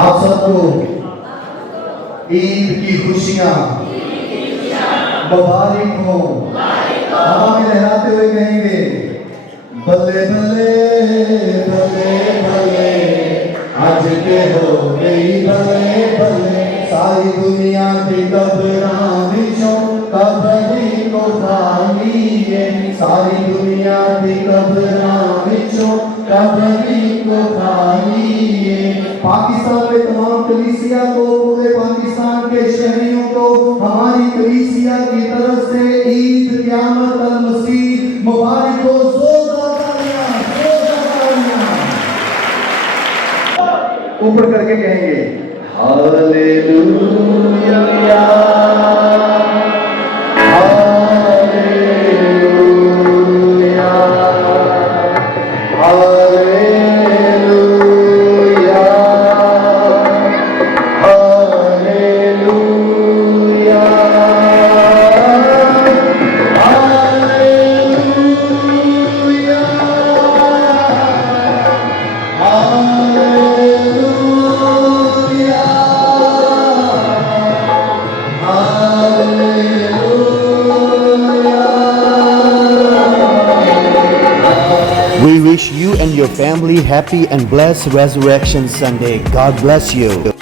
आप सबको ईद की खुशियाँ मुबारक हो। हवा में लहराते हुए कहेंगे बल्ले बल्ले बल्ले बल्ले आज के हो गई बल्ले बल्ले सारी दुनिया की कब्रां कब्री को खाली है सारी दुनिया की कब्रां कब्री को खाली है। पाकिस्तान में तमाम कलीसिया को पूरे पाकिस्तान के शहरियों को हमारी कलीसिया की तरफ से ईद क़यामत al-Masih मुबारक हो। जोरदार तालियां ऊपर करके कहेंगे hallelujah hallelujah hallelujah hallelujah hallelujah We wish you and your family happy and blessed Resurrection Sunday. God bless you.